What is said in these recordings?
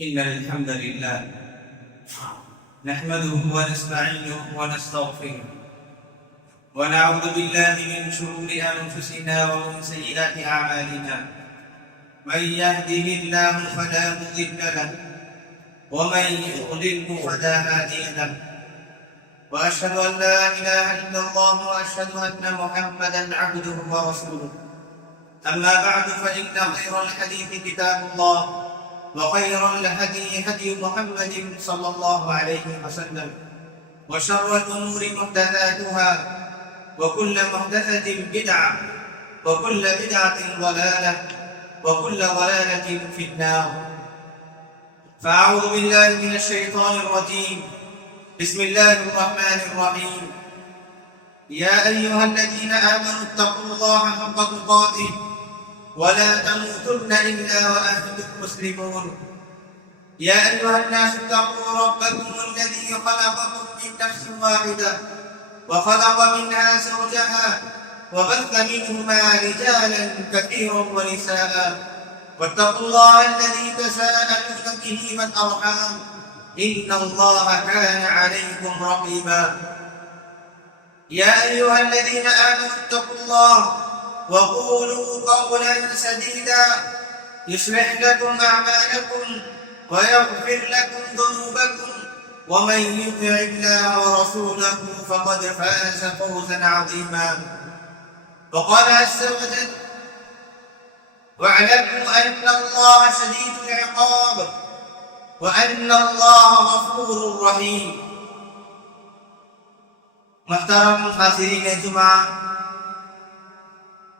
إن الحمد لله نحمده ونستعينه ونستغفره ونعوذ بالله من شرور أنفسنا ومن سيئات أعمالنا. من يهده الله فلا مضل له ومن يضلله فلا هادي له. وأشهد أن لا إله إلا الله وأشهد أن محمدا عبده ورسوله. أما بعد فإن خير الحديث كتاب الله وخير الهدي هدي محمد صلى الله عليه وسلم وشر الأمور محدثاتها وكل محدثة بدعة وكل بدعة ضلالة وكل ضلالة في النار. فأعوذ بالله من الشيطان الرجيم. بسم الله الرحمن الرحيم. يا أيها الذين آمنوا اتقوا الله حق تقاته ولا تموتن إلا وأنتم مسلمون. يا أيها الناس اتقوا ربكم الذي خلقكم من نفس واحدة وخلق منها زوجها وبث منهما رجالا كثيرا ونساء واتقوا الله الذي تساءلون به والأرحام إن الله كان عليكم رقيبا. يا أيها الذين آمنوا اتقوا الله وقولوا قولا سديدا يصلح لكم أعمالكم ويغفر لكم ذنوبكم ومن يطع الله ورسوله فقد فاز فوزا عظيما. وقال عز وجل: واعلموا أن الله شديد العقاب وأن الله غفور رحيم. محترم حاضرین جمعہ،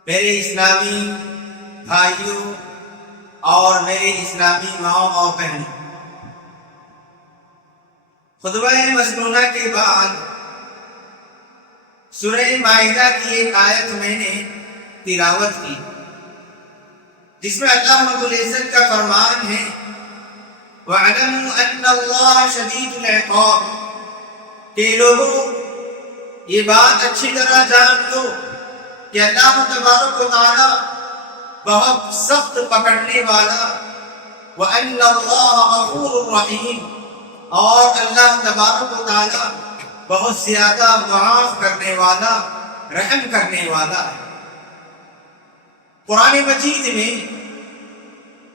میرے اسلامی بھائیوں اور میرے اسلامی ماؤں اور بہنوں، خطبہ مسنونہ کے بعد سورہ مائدہ کی ایک آیت میں نے تلاوت کی، جس میں اللہ رب العزت کا فرمان ہے: وَاعْلَمُوا أَنَّ اللَّهَ شَدِيدُ الْعِقَابِ، کہ لوگوں یہ بات اچھی طرح جان لو کہ اللہ تبارک و تعالی بہت سخت پکڑنے والا، وَأَنَّ اللَّهَ غَفُورٌ رَحِيمٌ، اور اللہ تبارک و تعالی بہت زیادہ معاف کرنے والا، رحم کرنے والا ہے۔ قرآن مجید میں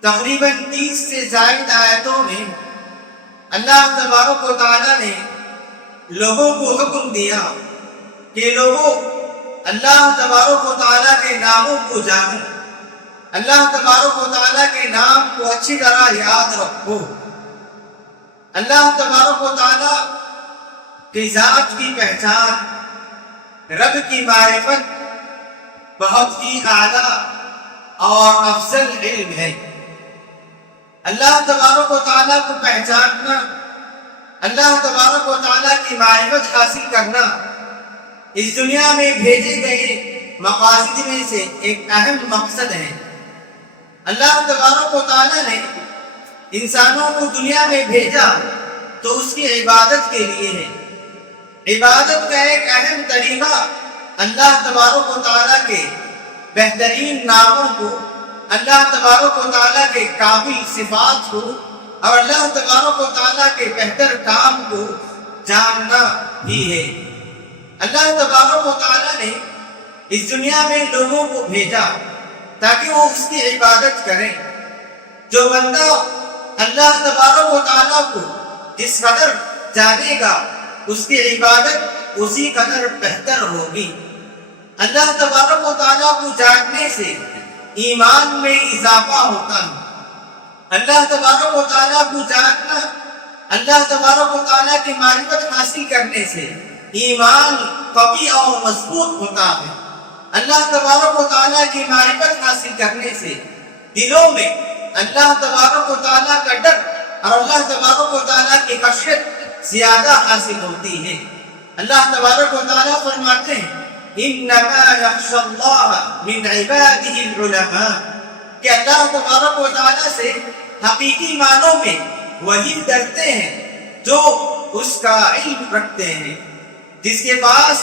تقریباً 30 سے زائد آیتوں میں اللہ تبارک و تعالی نے لوگوں کو حکم دیا کہ لوگوں اللہ تبارک و تعالیٰ کے ناموں کو جانو، اللہ تبارک و تعالیٰ کے نام کو اچھی طرح یاد رکھو، اللہ تبارک و تعالیٰ کی ذات کی پہچان، رب کی معرفت بہت ہی اعلیٰ اور افضل علم ہے۔ اللہ تبارک و تعالیٰ کو پہچاننا، اللہ تبارک و تعالیٰ کی معرفت حاصل کرنا اس دنیا میں بھیجے گئے مقاصد میں سے ایک اہم مقصد ہے۔ اللہ تبارک و تعالیٰ نے انسانوں کو دنیا میں بھیجا تو اس کی عبادت کے لیے ہے۔ عبادت کا ایک اہم طریقہ اللہ تبارک و تعالیٰ کے بہترین ناموں کو، اللہ تبارک و تعالیٰ کے کامل صفات کو اور اللہ تبارک و تعالیٰ کے بہتر کام کو جاننا ہی ہے۔ اللہ تبارک و تعالیٰ نے اس دنیا میں لوگوں کو بھیجا تاکہ وہ اس کی عبادت کریں۔ جو بندہ اللہ تبارک و تعالیٰ کو جس قدر جانے گا اس کی عبادت اسی قدر بہتر ہوگی۔ اللہ تبارک و تعالیٰ کو جاننے سے ایمان میں اضافہ ہوتا ہے۔ اللہ تبارک و تعالیٰ کو جاننا، اللہ تبارک و تعالیٰ کی معرفت حاصل کرنے سے ایمان قوی اور مضبوط ہوتا ہے۔ اللہ تبارک و تعالیٰ کی معرفت حاصل کرنے سے دلوں میں اللہ تبارک و تعالیٰ کا ڈر اور اللہ تبارک و تعالیٰ کی خشیت زیادہ حاصل ہوتی ہے۔ اللہ تبارک و تعالیٰ فرماتے ہیں: انما یخشی اللہ من عبادہ العلماء، کہ اللہ تبارک و تعالیٰ سے حقیقی معنوں میں وہی ڈرتے ہیں جو اس کا علم رکھتے ہیں۔ جس کے پاس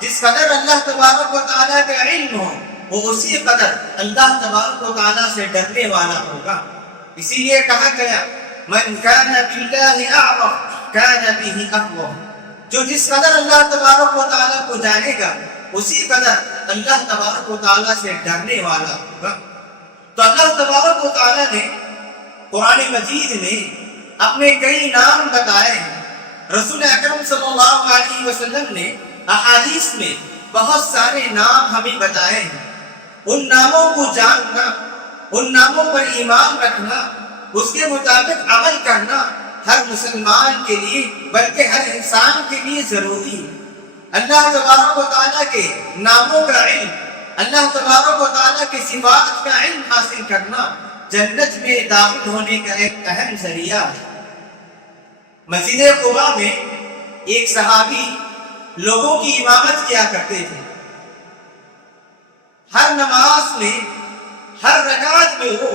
جس قدر اللہ تبارک و تعالیٰ کا علم ہو وہ اسی قدر اللہ تبارک و تعالیٰ سے ڈرنے والا ہوگا۔ اسی لیے کہا گیا من كان بالله اعرف كان به اقوى. جو جس قدر اللہ تبارک و تعالیٰ کو جانے گا اسی قدر اللہ تبارک و تعالیٰ سے ڈرنے والا ہوگا. تو اللہ تبارک و تعالیٰ نے قرآن مجید میں اپنے کئی نام بتائے ہیں. رسول اکرم صلی اللہ علیہ وسلم نے احادیث میں بہت سارے نام ہمیں بتائے ہیں. ان ناموں کو جاننا، ان ناموں پر ایمان رکھنا، اس کے مطابق عمل کرنا ہر مسلمان کے لیے بلکہ ہر انسان کے لیے ضروری ہے. اللہ تبارک و تعالیٰ کے ناموں کا علم، اللہ تبارک و تعالیٰ کی صفات کا علم حاصل کرنا جنت میں داخل ہونے کا ایک اہم ذریعہ ہے. مسجد قباء میں ایک صحابی لوگوں کی امامت کیا کرتے تھے. ہر نماز میں، ہر رکعت میں وہ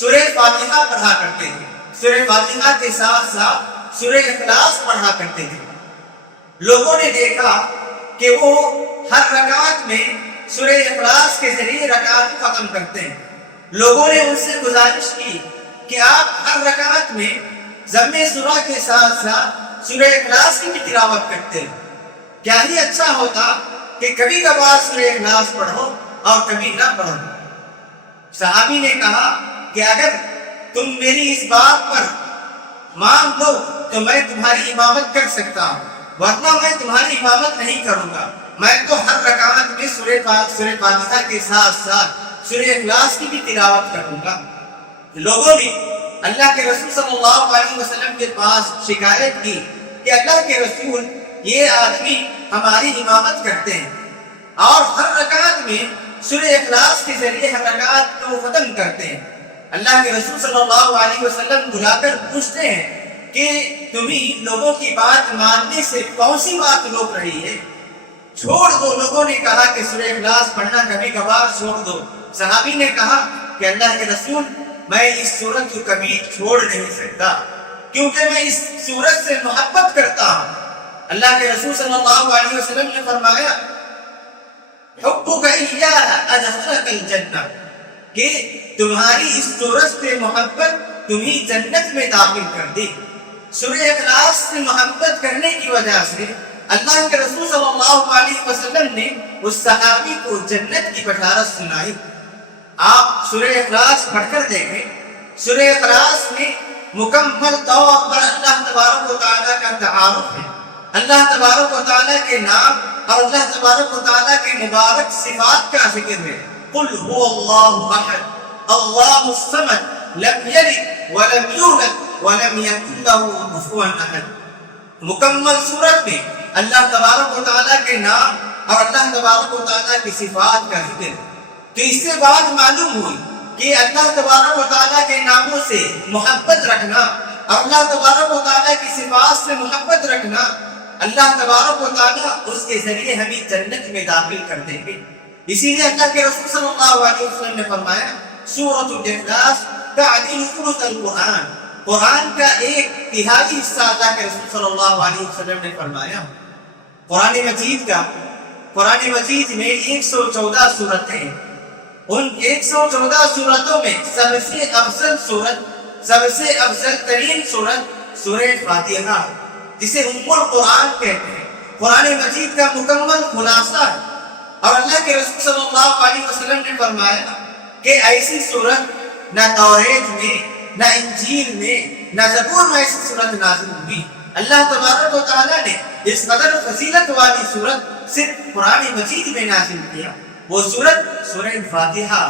سورہ فاتحہ پڑھا کرتے تھے. سورہ فاتحہ کے ساتھ ساتھ سورہ اخلاص پڑھا کرتے تھے. لوگوں نے دیکھا کہ وہ ہر رکعت میں سورہ اخلاص کے ذریعے رکعت ختم کرتے ہیں. لوگوں نے ان سے گزارش کی کہ آپ ہر رکعت میں ضم سورہ کے ساتھ ساتھ سورہ اخلاص کی بھی تلاوت کرتے ہیں. کیا ہی اچھا ہوتا کہ کبھی کبھار سورہ اخلاص پڑھو اور کبھی نہ پڑھو. صحابی نے کہا کہ اگر تم میری اس بات پر مان دو تو میں تمہاری امامت کر سکتا ہوں، ورنہ میں تمہاری امامت نہیں کروں گا. میں تو ہر رکعت میں سورہ فاتحہ کے ساتھ ساتھ سورہ اخلاص کی بھی تلاوت کروں گا. لوگوں نے اللہ کے رسول صلی اللہ علیہ وسلم کے پاس شکایت کی کہ اللہ کے رسول، یہ آدمی ہماری امامت کرتے ہیں اور ہر رکعت میں سورہ اخلاص کے ذریعے ہر رکعت کو ختم کرتے ہیں. اللہ کے رسول صلی اللہ علیہ وسلم بلا کر پوچھتے ہیں کہ تمہیں لوگوں کی بات ماننے سے کون سی بات روک رہی ہے؟ چھوڑ دو. لوگوں نے کہا کہ سورہ اخلاص پڑھنا کبھی کبھار چھوڑ دو. صحابی نے کہا کہ اللہ کے رسول، میں اس سورت کو کبھی چھوڑ نہیں سکتا کیونکہ میں اس سورت سے محبت کرتا ہوں. اللہ کے رسول صلی اللہ علیہ وسلم نے فرمایا حبک ایہا ادخلک الجنہ، کہ تمہاری اس سورت سے محبت تمہیں جنت میں داخل کر دی. سورہ اخلاص سے محبت کرنے کی وجہ سے اللہ کے رسول صلی اللہ علیہ وسلم نے اس صحابی کو جنت کی بشارت سنائی. آپ سورہ اخلاص پڑھ کر دیکھیں. سورہ اخلاص میں مکمل طور پر اللہ تبارک و تعالیٰ کا تعارف ہے. اللہ تبارک و تعالیٰ کے نام اور اللہ تبارک و تعالیٰ کے مبارک صفات کا ذکر ہے. قل هو اللہ احد اللہ الصمد لم یلد ولم یولد ولم یکن له کفوا احد. مکمل سورت میں اللہ تبارک و تعالیٰ کے نام اور اللہ تبارک و تعالیٰ کی صفات کا ذکر ہے. تو اس سے بات معلوم ہوئی کہ اللہ تبارک و تعالیٰ کے ناموں سے محبت رکھنا اور اللہ تبارک و تعالیٰ کی صفات سے محبت رکھنا، اللہ تبارک و تعالیٰ اس کے ذریعے ہمیں جنت میں داخل کر دیں گے. اسی لیے اللہ کے رسول صلی اللہ علیہ وسلم نے فرمایا سورۃ الاخلاص تعدل ثلث القرآن. قرآن کا ایک تہائی حصہ اللہ کے رسول صلی اللہ علیہ وسلم نے فرمایا. قرآن مجید میں 114 صورتیں ہیں. ان 114 صورتوں میں سب سے افضل صورت، سب سے افضل ترین صورت سورہ فاتحہ ہے، جسے ام القرآن کہتے ہیں. قرآن مجید کا مکمل خلاصہ ہے. اور اللہ کے رسول صلی اللہ علیہ وسلم نے فرمایا کہ ایسی صورت نہ توریت میں، نہ انجیل میں، نہ زبور میں ایسی صورت نازل ہوئی. اللہ تبارک و تعالیٰ نے اس قدر فضیلت والی صورت صرف قرآن مجید میں نازل کیا. وہ صورت سورہ فاتحہ.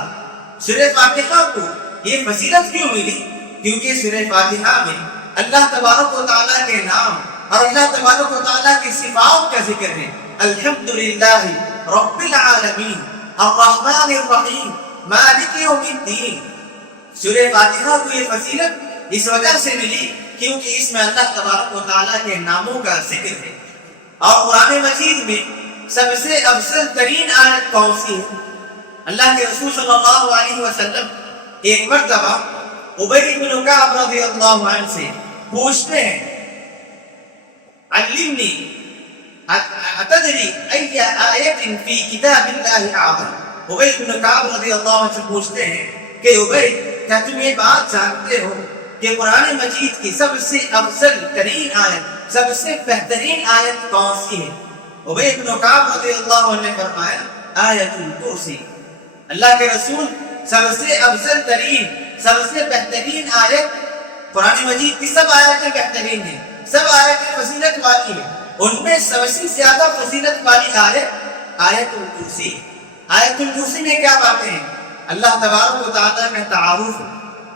سورہ فاتحہ کو یہ فضیلت کیوں ملی؟ کیونکہ سورہ فاتحہ میں اللہ تبارک و تعالیٰ کے نام اور اللہ تبارک و تعالیٰ کی صفات کا ذکر ہے. الحمدللہ رب العالمین الرحمن الرحیم مالک یوم الدین. سورہ فاتحہ کو یہ فضیلت اس وجہ سے ملی کیونکہ اس میں اللہ تبارک و تعالیٰ کے ناموں کا ذکر ہے. اور قرآن مجید میں سب سے افضل ترین آیت کون سی ہے؟ اللہ کے رسول صلی اللہ علیہ وسلم ایک مرتبہ ابی بن کعب رضی اللہ عنہ سے پوچھتے ہیں علمنی اتدری ای آیت فی کتاب اللہ اعظم. ابی بن کعب رضی اللہ عنہ سے پوچھتے ہیں کہ ابی، کیا تم یہ بات جانتے ہو کہ قرآن مجید کی سب سے افضل ترین آیت، سب سے بہترین آیت کون سی ہے؟ ابی بن کعب رضی اللہ عنہ نے فرمایا آیت الکرسی۔ اللہ کے رسول سب سے افضل ترین، سب سے بہترین آیت، قرآن مجید کی سب آیتیں بہترین ہیں، سب آیتیں فضیلت والی ہیں، ان میں سب سے زیادہ فضیلت والی آیت آیت الکرسی۔ آیت الکرسی میں کیا باتیں ہیں؟ اللہ تبارک و تعالیٰ کا تعارف ہے،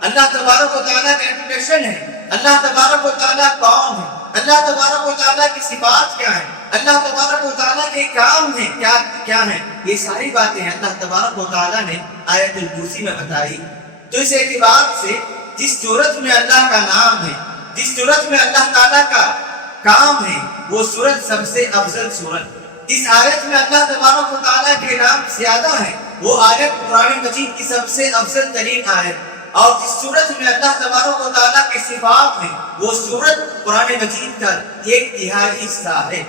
اللہ تبارک و تعالیٰ کا انٹروڈکشن ہے، اللہ تبارک و تعالیٰ کون ہے، اللہ تبارک و تعالیٰ کی صفات کیا ہیں، اللہ تبارک و تعالیٰ کے کام ہیں کیا ہیں، یہ ساری باتیں اللہ تبارک و تعالیٰ نے آیت الکرسی میں بتائی۔ تو اس اعتبار سے جس صورت میں اللہ کا نام ہے، جس صورت میں اللہ تعالیٰ کا کام ہے، وہ صورت سب سے افضل صورت۔ جس آیت میں اللہ تبارک و تعالیٰ کے نام زیادہ ہے، وہ آیت قرآن مجید کی سب سے افضل ترین آیت۔ اور جس صورت میں اللہ تبارک و تعالیٰ کی صفات ہیں، وہ صورت قرآن مجید کا 1/3 حصہ ہے۔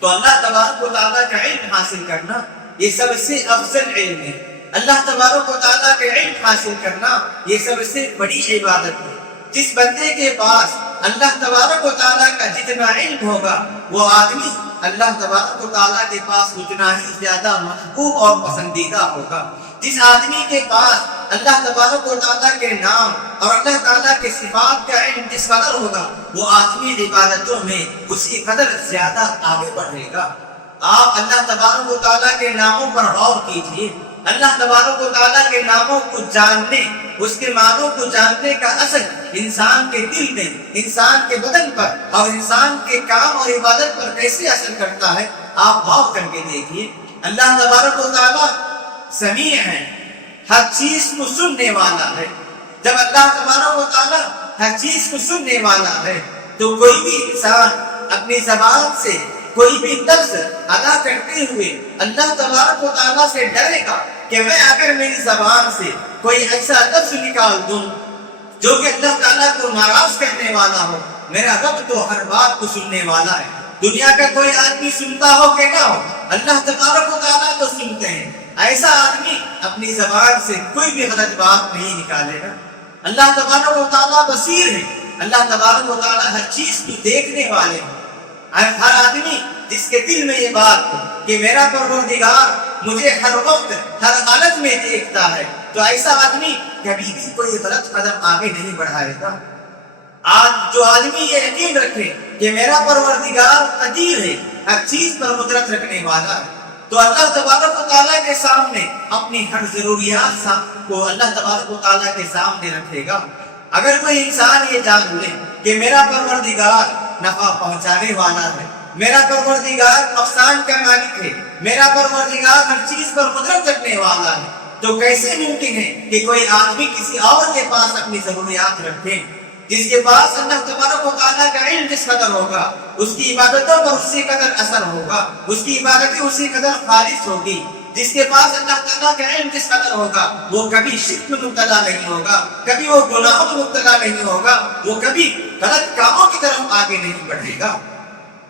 تو اللہ تبارک و تعالیٰ کا علم حاصل کرنا یہ سب سے افضل علم ہے۔ اللہ تبارک و تعالیٰ کا علم حاصل کرنا یہ سب سے بڑی عبادت ہے۔ جس بندے کے پاس اللہ تبارک و تعالیٰ کا جتنا علم ہوگا، وہ آدمی اللہ تبارک و تعالیٰ کے پاس اتنا ہی زیادہ محبوب اور پسندیدہ ہوگا۔ جس آدمی کے پاس اللہ تبارک و تعالیٰ کے نام اور اللہ تعالیٰ کے صفات کا علم جس قدر ہوگا، وہ آدمی عبادتوں میں اسی قدر زیادہ آگے بڑھے گا۔ آپ اللہ تبارک و تعالیٰ کے ناموں پر غور کیجیے۔ اللہ تبارک و تعالیٰ کے ناموں کو جاننے، اس کے معنوں کو جاننے کا اثر انسان کے دل میں، انسان کے بدن پر اور انسان کے کام اور عبادت پر کیسے اثر کرتا ہے، آپ غور کر کے دیکھیے۔ اللہ تبارک و تعالیٰ سمیع ہے، ہر چیز کو سننے والا ہے۔ جب اللہ تبارک و تعالیٰ ہر چیز کو سننے والا ہے تو کوئی بھی انسان اپنی زبان سے کوئی بھی لفظ ادا کرتے ہوئے اللہ تبارک و تعالیٰ سے ڈرے گا کہ میں اگر میری زبان سے کوئی ایسا لفظ نکال دوں جو کہ اللہ تعالیٰ کو ناراض کرنے والا ہو، میرا رب تو ہر بات کو سننے والا ہے۔ دنیا کا کوئی آدمی سنتا ہو کہ نہ ہو، اللہ تبارک و تعالیٰ تو سنتے ہیں۔ ایسا آدمی اپنی زبان سے کوئی بھی غلط بات نہیں نکالے گا۔ اللہ تبارک و تعالیٰ بصیر ہے، اللہ تبارک و تعالیٰ ہر چیز کو دیکھنے والے ہیں۔ ہر آدمی جس کے دل میں یہ بات ہو کہ میرا پروردگار مجھے ہر وقت ہر حالت میں دیکھتا ہے، تو ایسا آدمی کبھی بھی کوئی غلط قدم آگے نہیں بڑھائے گا۔ آج جو آدمی یہ یقین رکھے کہ میرا پروردگار قدیر ہے، ہر چیز پر قدرت رکھنے والا ہے، تو اللہ تبارک و تعالیٰ کے سامنے اپنی ہر ضروریات کو اللہ تبارک و تعالیٰ کے سامنے رکھے گا۔ اگر کوئی انسان یہ جان لے کہ میرا پروردگار نفع پہنچانے والا ہے، میرا پروردگار نقصان کا مالک ہے، میرا پروردگار ہر چیز پر قدرت رکھنے والا ہے، تو کیسے ممکن ہے کہ کوئی آدمی کسی اور کے پاس اپنی ضروریات رکھے؟ جس کے پاس اللہ تبارک و تعالیٰ کا علم جس قدر ہوگا، اس کی عبادتوں پر اسی قدر اثر ہوگا، اس کی عبادتیں اسی قدر خالص ہوگی۔ جس کے پاس اللہ تعالیٰ کا علم جس قدر ہوگا، وہ کبھی شرک میں مبتلا نہیں ہوگا، کبھی وہ گناہوں میں مبتلا نہیں ہوگا، وہ کبھی غلط کاموں کی طرف آگے نہیں بڑھے گا۔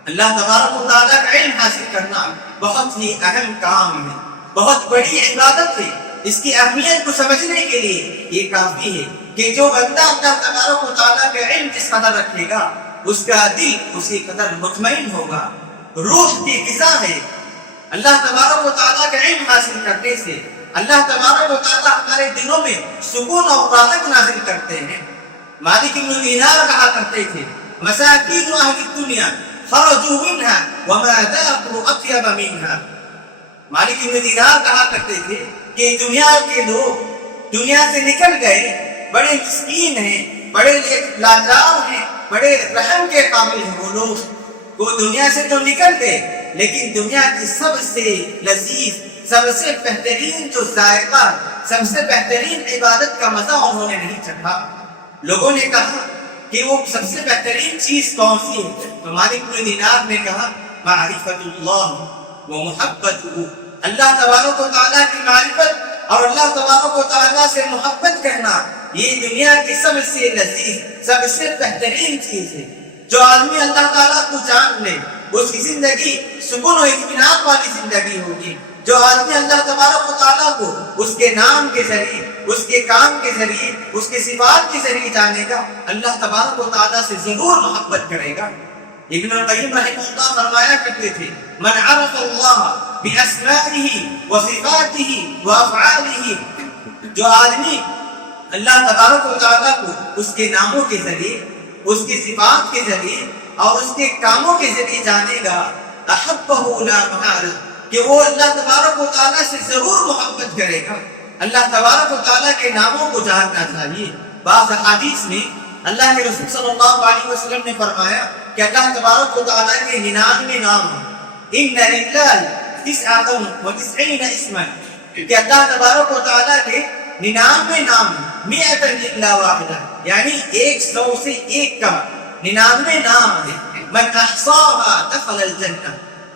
اللہ تبارک و تعالیٰ کا علم حاصل کرنا بہت ہی اہم کام ہے، بہت بڑی عبادت ہے۔ اس کی اہمیت کو سمجھنے کے لیے یہ کافی ہے کہ جو بندہ اللہ تبارک و تعالیٰ کا علم جس قدر رکھے گا، اس کا دل اسی قدر مطمئن ہوگا، روح کی غذا ہے۔ اللہ تبارک و تعالیٰ کا علم حاصل کرنے سے اللہ تبارک و تعالیٰ ہمارے دلوں میں سکون اور راحت نازل کرتے ہیں۔ مالک بن دینار کہا کرتے تھے، مساکین اہل الدنیا خرجوا منها وما ذاقوا اطیب منها۔ مالک بن دینار کہا کرتے تھے کہ دنیا کے لوگ دنیا سے نکل گئے، بڑے مسکین ہیں، بڑے لاچار ہیں، بڑے رحم کے قابل ہیں وہ لوگ، وہ دنیا سے تو نکل گئے لیکن دنیا کی سب سے لذیذ، سب سے بہترین جو ذائقہ، سب سے بہترین عبادت کا مزہ انہوں نے نہیں چکھا۔ لوگوں نے کہا کہ وہ سب سے بہترین چیز کون سی ہے؟ تو مالک بن دینار نے کہا معرفت اللہ و محبت، اللہ تبارک و تعالیٰ کی معرفت اور اللہ تبارک و تعالیٰ سے محبت کرنا، یہ دنیا کی سب سے لذیذ، سب سے بہترین چیز ہے۔ جو آدمی اللہ تعالیٰ کو جان لے، اس کی زندگی سکون و اطمینان والی زندگی ہوگی۔ جو آدمی اللہ تبارک و تعالیٰ کو اس کے نام کے ذریعے، اس کے کام کے ذریعے، اس کے صفات کے ذریعے جانے گا، اللہ تبارک و تعالیٰ سے ضرور محبت کرے گا۔ ابن القیم رحمہ اللہ فرمایا کرتے تھے من عرف اللہ باسمائہ وصفاتہ وافعالہ، جو آدمی اللہ تبارک و تعالیٰ کو اس کے ناموں کے ذریعے، اس کی صفات کے ذریعے اور اس کے کاموں کے ذریعے جانے گا، احبہ لا محالہ، کہ وہ اللہ تبارک و تعالیٰ سے ضرور محبت کرے گا۔ اللہ تبارک و تعالیٰ کے ناموں کو جاننا چاہیے۔ بعض احادیث میں اللہ کے رسول صلی اللہ علیہ وسلم نے فرمایا کہ اللہ تبارک و تعالیٰ کے 99 نام ہیں۔ ان للہ 99 اسما، کہ اللہ تبارک و تعالیٰ کے 99 نام ہیں، 100 الا واحدہ، یعنی 100 سے ایک کم 99 نام ہیں۔ من احصاها دخل الجنہ،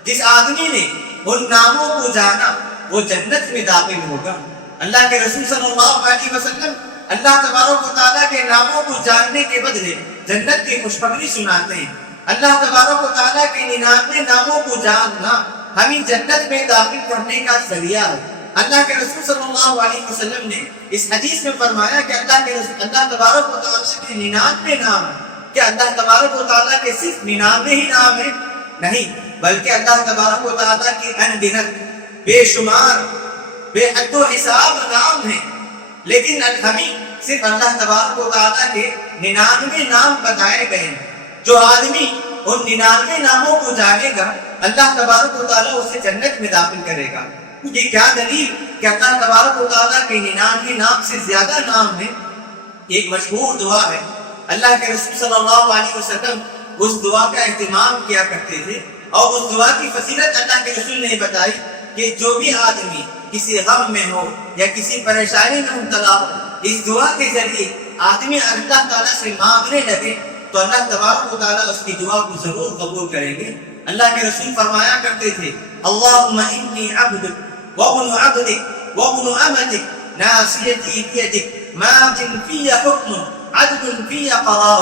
جس آدمی نے ان ناموں کو جانا وہ جنت میں داخل ہوگا۔ اللہ کے رسول صلی اللہ علیہ وسلم اللہ تبارک و تعالیٰ کے ناموں کو جاننے کے بدلے جنت کی خوشخبری سناتے ہیں۔ اللہ تبارک و تعالیٰ کے 99 ناموں کو جاننا ہمیں جنت میں داخل کرنے کا ذریعہ ہے۔ اللہ کے رسول صلی اللہ علیہ وسلم نے اس حدیث میں فرمایا کہ اللہ تبارک و تعالیٰ کے 99 نام ہیں۔ کیا اللہ تبارک و تعالیٰ کے صرف 99 ہی نام ہیں؟ نہیں، بلکہ اللہ تبارک و تعالیٰ کی انگنت، بے شمار، بے حد و حساب نام ہیں، لیکن ہمیں صرف اللہ تبارک و تعالیٰ کے 99 نام بتائے گئے ہیں۔ جو آدمی ان 99 ناموں کو جانے گا اللہ تبارک و تعالیٰ اسے جنت میں داخل کرے گا۔ یہ کیا دلیل کہ اللہ تبارک و تعالیٰ کے 99 نام سے زیادہ نام ہیں۔ ایک مشہور دعا ہے، اللہ کے رسول صلی اللہ علیہ وسلم اس دعا کا اہتمام کیا کرتے تھے، اور اس دعا کی فضیلت اللہ کے رسول نے بتائی کہ جو بھی آدمی کسی غم میں ہو یا کسی پریشانی میں مبتلا ہو، اس دعا کے ذریعے آدمی اللہ تعالیٰ سے مانگنے لگے تو اللہ تبارک و تعالیٰ اس کی دعا کو ضرور قبول کریں گے۔ اللہ کے رسول فرمایا کرتے تھے اللہم انی عبدک وابن عبدک وابن امتک ناصیتی بیدک ماض فی حکم عدل فی قضاء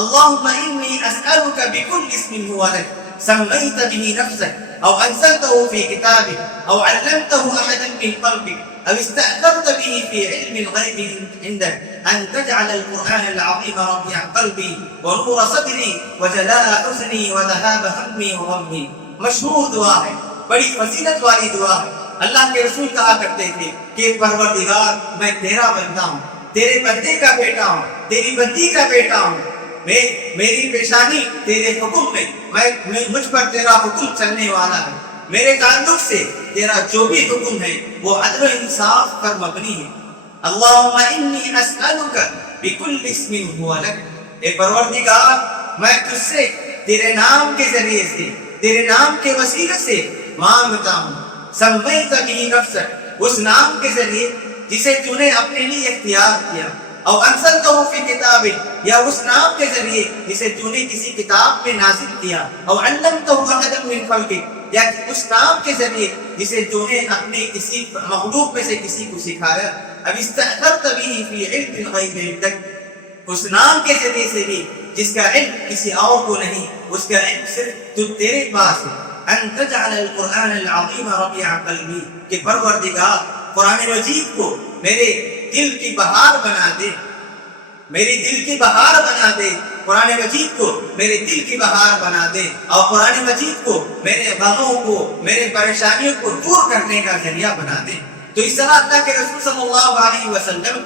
اللہم انی اسألک بکل اسم هو لک سمیت به نفسک او انزلته في كتابك او علمته احدا من خلقك او استأثرت به في علم الغيب عندك ان تجعل القرآن العظيم ربيع قلبي ونور صدري وجلاء حزني وذهاب همي وغمي۔ مشہور دعا ہے، بڑی فضیلت والی دعا ہے۔ اللہ کے رسول کہا کرتے تھے کہ پروردگار میں تیرا بندہ ہوں، تیرے بندے کا بیٹا ہوں، تیری بندی کا بیٹا ہوں، میری پیشانی تیرے حکم میں مجھ پر تیرا حکم چلنے والا ہے، میرے تعلق سے تیرا جو بھی حکم ہے وہ عدل و انصاف پر مبنی ہے۔ اللہم انی اسألک بکل اسم هو لک، اے پروردگار میں تجھ سے تیرے نام کے ذریعے سے، تیرے نام کے وسیلے سے مانگتا ہوں، سمیت به نفسک، اس نام کے ذریعے جسے تو نے اپنے لیے اختیار کیا، اور انزلتہ فی کتابک، یا اس نام کے ذریعے جسے تو نے کسی کتاب میں نازل کیا، اور علمتہ احدا من خلقک، یا اس نام کے ذریعے جسے تو نے اپنے کسی مخلوق میں سے کسی کو سکھایا، اب استأثرت به فی علم الغیب عندک، اس نام کے ذریعے سے بھی جس کا علم کسی اور کو نہیں، اس کا علم صرف تو تیرے پاس ہے، ان تجعل القرآن العظیم ربیع قلبی، کہ پروردگار قرآن مجید کو میرے دل کی بہار بنا دے، میری دل کی بہار بنا دے، قرآن مجید کو میرے دل کی بہار بنا دے، اور قرآن مجید کو میرے غموں کو، میرے پریشانیوں کو دور کرنے کا ذریعہ بنا دے۔ تو اس طرح اللہ کے رسول صلی اللہ علیہ وسلم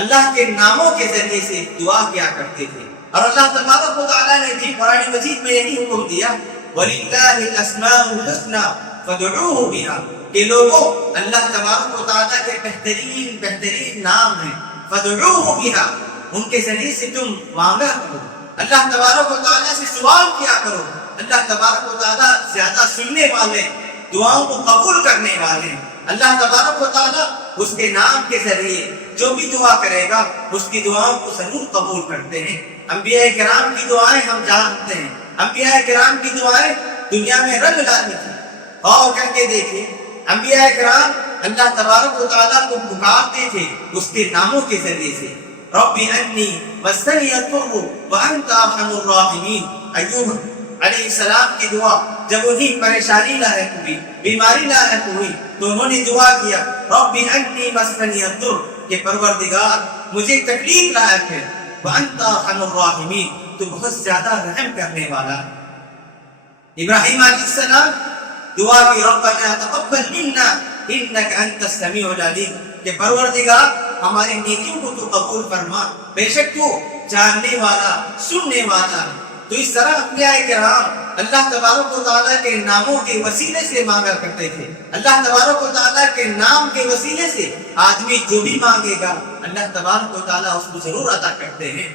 اللہ کے ناموں کے ذریعے سے دعا کیا کرتے تھے، اور اللہ تبارک و تعالیٰ نے بھی قرآن مجید میں یہی حکم دیا وَلِلَّهِ الْأَسْمَاءُ الْحُسْنَى فَادْعُوهُ بِهَا، کہ لوگوں اللہ تبارک و تعالیٰ کے بہترین نام ہیں، فَادْعُوهُ بِهَا، ان کے ذریعے سے تم مانگا کرو، اللہ تبارک و تعالیٰ سے سوال کیا کرو۔ اللہ تبارک و تعالیٰ زیادہ سننے والے، دعاؤں کو قبول کرنے والے، اللہ تبارک و تعالیٰ اس کے نام کے ذریعے جو بھی دعا کرے گا اس کی دعاؤں کو ضرور قبول کرتے ہیں۔ انبیاء کرام کی دعائیں ہم جانتے ہیں، انبیاء کرام کی دعائیں دنیا میں رنگ لاتی تھی۔ اور کر کے دیکھیں انبیاء کرام اللہ تبارک و تعالیٰ کو پکارتے تھے اس کے ناموں کے ذریعے سے، رب انی مسنی الضر وانت ارحم الراحمین۔ ایوب علیہ السلام کی دعا جب انہیں پریشانی لاحق ہوئی، بیماری لاحق ہوئی، تو انہوں نے دعا کیا رب انی مسنی الضر کہ پروردگار مجھے تکلیف لاحق ہے، وانت ارحم الراحمین، تو بہت زیادہ رحم کرنے والا ہے۔ ابراہیم علیہ السلام دعا کی ربنا تقبل منا انک انت السمیع العلیم، کہ پروردگار ہماری نیکیوں کو تو قبول فرما، بے شک تو جاننے والا سننے والا ہے۔ تو اس طرح انبیاء کرام اللہ تبارک و تعالیٰ کے ناموں کے وسیلے سے مانگا کرتے تھے۔ اللہ تبارک و تعالیٰ کے نام کے وسیلے سے آدمی جو بھی مانگے گا اللہ تبارک و تعالیٰ اس کو ضرور عطا کرتے ہیں۔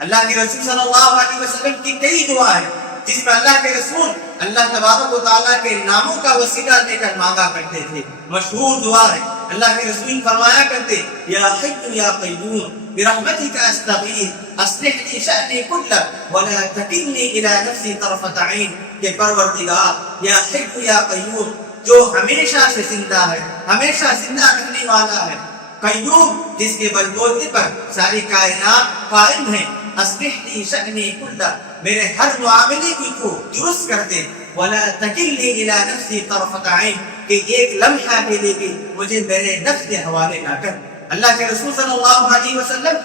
اللہ کے رسول صلی اللہ علیہ وسلم کی کئی دعا ہے جس میں اللہ کے رسول اللہ تبارک و تعالیٰ کے ناموں کا وسیلہ لے کر مانگا کرتے تھے۔ مشہور دعا ہے، اللہ کے رسول فرمایا کرتے یا حی یا قیوم برحمتک استغیث اصلح لی شأنی کلہ ولا تکلنی الی نفسی طرفۃ عین، کہ پروردگار یا حی یا قیوم جو ہمیشہ سے زندہ ہے، ہمیشہ زندہ رہنے والا ہے، قیوم جس کے بل بوتے پر ساری کائنات قائم ہے، اصلح لی شأنی کلہ میرے ہر معاملے کو درست کر دے، ولا تکلنی الی نفسی طرفۃ عین کہ ایک لمحہ کے لیے بھی مجھے میرے نفس کے حوالے نہ کر۔ اللہ کے رسول صلی اللہ علیہ وسلم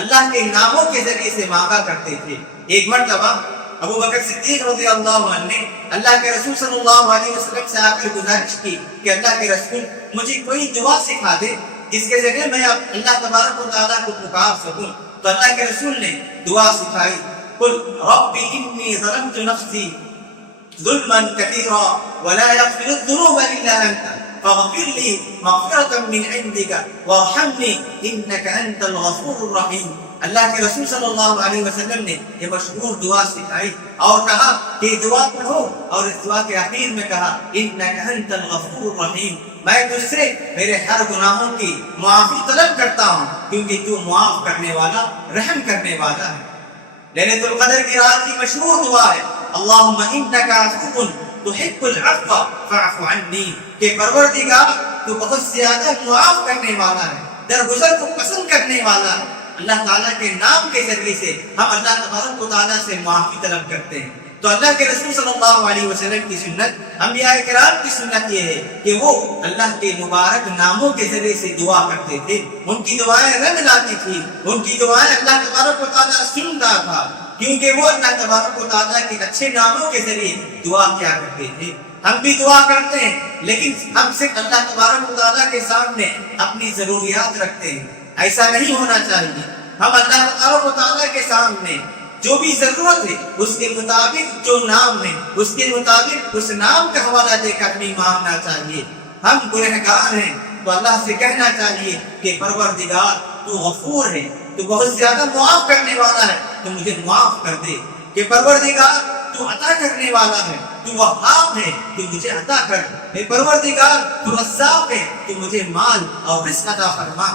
اللہ کے ناموں کے ذریعے سے مانگا کرتے تھے۔ ایک مرتبہ ابو بکر صدیق رضی اللہ عنہ نے اللہ کے رسول صلی اللہ علیہ وسلم سے آ کر گزارش کی کہ اللہ کے رسول مجھے کوئی دعا سکھا دے جس کے ذریعے میں اللہ تبارک و تعالیٰ کو پکار سکوں۔ تو اللہ کے رسول نے دعا سکھائی، قل رب انی ظلمت نفسی ظلما كثيرا ولا يغفر الذنوب الا انت فاغفر لي مغفرة من عندك وارحمني انك انت الغفور الرحيم۔ اللہ کے رسول صلی اللہ علیہ وسلم نے یہ مشہور دعا سکھائی اور کہا کہ دعا پڑھو، اور اس دعا کے آخر میں کہا انک انت الغفور الرحیم، میں تجھ سے میرے ہر گناہوں کی معافی طلب کرتا ہوں کیونکہ تو معاف کرنے والا رحم کرنے والا ہے۔ لیلۃ القدر کی رات کی مشہور دعا ہے اللہم انک عفو تحب العفو فاعف عنی، کہ پروردگار تو بہت زیادہ معاف کرنے والا ہے، درگزر کو پسند کرنے والا ہے۔ اللہ تعالیٰ کے نام کے ذریعے سے ہم اللہ تبارک و تعالیٰ سے معافی طلب کرتے ہیں۔ تو اللہ کے رسول صلی اللہ علیہ وسلم کی سنت، انبیاء کرام کی سنت یہ ہے کہ وہ اللہ کے مبارک ناموں کے ذریعے سے دعا کرتے تھے۔ ان کی دعائیں رنگ لاتی تھی، ان کی دعائیں اللہ تبارک و تعالیٰ سنتا تھا کیونکہ وہ اللہ تبارک و تعالیٰ کے اچھے ناموں کے ذریعے دعا کیا کرتے تھے۔ ہم بھی دعا کرتے ہیں لیکن ہم صرف اللہ تبارک و تعالیٰ کے سامنے اپنی ضروریات رکھتے ہیں، ایسا نہیں ہونا چاہیے۔ ہم اللہ تبارک و تعالیٰ کے سامنے جو بھی ضرورت ہے اس کے مطابق جو نام ہے اس کے مطابق اس نام کا حوالہ دے کر بھی مانگنا چاہیے۔ ہم گنہگار ہیں تو اللہ سے کہنا چاہیے کہ پروردگار تو غفور ہے، تو بہت زیادہ معاف کرنے والا ہے، تو مجھے معاف کر دے، کہ پروردگار تو عطا کرنے والا ہے، تو وہاب ہے، تو مجھے عطا کر، اے پروردگار تو رزاق ہے، تو مجھے مال اور رزق عطا فرما،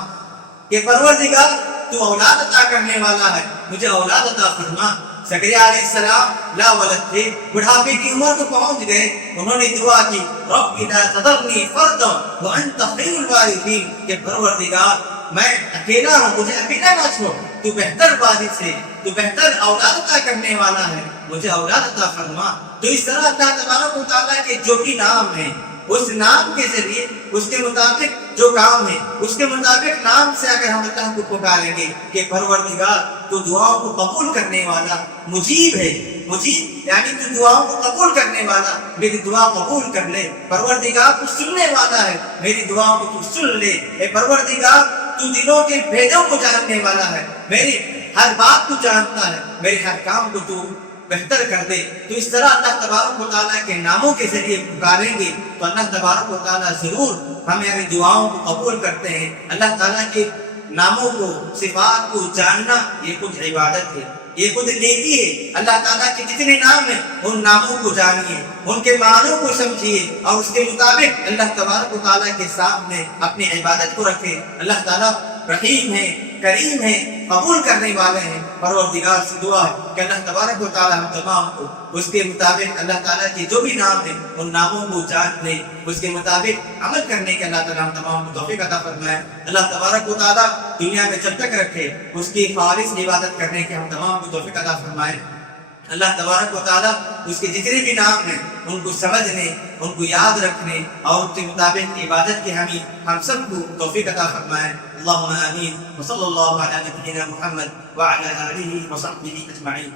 کہ پروردگار تو اولاد عطا کرنے والا ہے، مجھے اولاد عطا فرما۔ زکریا علیہ السلام لا ولد تھے، بڑھاپے کی عمر کو پہنچ گئے، انہوں نے دعا کی رب لا تذرنی فردا وانت خیر الوارثین، کہ پروردگار میں اکیلا ہوں، مجھے اکیلا نہ چھوڑ، تو بہتر وارث ہے، تو بہتر اولاد عطا کرنے والا ہے، مجھے اولاد عطا فرما۔ تو اس طرح اللہ تبارک و تعالیٰ کے جو بھی نام ہیں اس نام کے ذریعے اس کے مطابق جو کام ہے اس کے مطابق نام سے اگر ہم اللہ کو پکاریں گے کہ پروردگار تو دعاؤں کو قبول کرنے والا مجیب ہے، مجیب یعنی تو دعاؤں کو قبول کرنے والا، میری دعا قبول کر لے، پروردگار تو سننے والا ہے، میری دعاؤں کو تو سن لے، اے پروردگار تو دلوں کے بھیدوں کو جاننے والا ہے، میری ہر بات کو جانتا ہے، میرے ہر کام کو تو بہتر کر دے۔ تو اس طرح اللہ تبارک و تعالیٰ کے ناموں کے ذریعے پکاریں گے تو اللہ تبارک و تعالیٰ ضرور ہماری دعاؤں کو قبول کرتے ہیں۔ اللہ تعالیٰ کے ناموں کو صفات کو جاننا یہ کچھ عبادت ہے، یہ خود نیکی ہے۔ اللہ تعالیٰ کے جتنے نام ہیں ان ناموں کو جانیے، ان کے معنوں کو سمجھیے اور اس کے مطابق اللہ تبارک و تعالیٰ کے سامنے اپنی عبادت کو رکھیں۔ اللہ تعالیٰ رحیم ہے، کریم ہے، قبول کرنے والے ہیں۔ پروردگار سے دعا ہے کہ اللہ تبارک و تعالیٰ ہم تمام کو اس کے مطابق اللہ تعالیٰ کے جو بھی نام ہیں ان ناموں کو جان لے، اس کے مطابق عمل کرنے کے اللہ تعالیٰ ہم تمام کو توفیق عطا فرمائے۔ اللہ تبارک و تعالیٰ دنیا میں جب تک رکھے اس کی خالص عبادت کرنے کے ہم تمام کو توفیق عطا فرمائے۔ اللہ تبارک و تعالیٰ اس کے جتنے بھی نام ہیں ان کو سمجھنے، ان کو یاد رکھنے اور ان کے مطابق عبادت کی ہم سب کو توفیق عطا فرمائے. اللهم آمین. وصلی اللہ علی نبینا محمد وعلی آلہ وصحبہ اجمعین.